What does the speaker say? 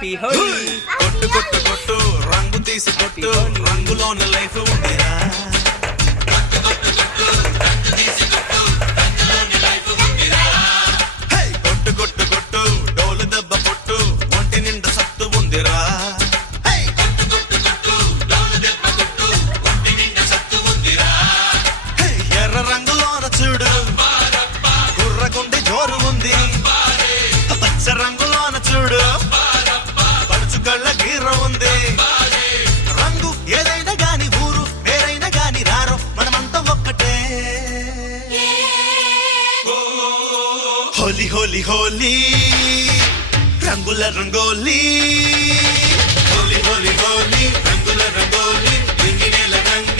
Happy Holi. కొట్టు కొట్టు కొట్టు రంగు తీసి కొట్టు రంగులోన లైఫ్ ఉందిరా. హే! కొట్టు కొట్టు కొట్టు డోలు దెబ్బ కొట్టు ఒంటి నిండా సత్తు ఉందిరా. హే! హే! ఎర్ర రంగులోన చూడు కుర్రగుండి జోరు ఉంది. పచ్చ రంగులోన చూడు పడుచు కళ్ళ గీర ఉంది. రంగు ఏదైనా గాని ఊరు వేరైనా గాని రారు మనమంతా ఒక్కటే. హోలీ హోలీ హోలీ రంగుల రంగోలీ. హోలీ హోలీ హోలీ రంగుల రంగోలీ రింగినేల రంగు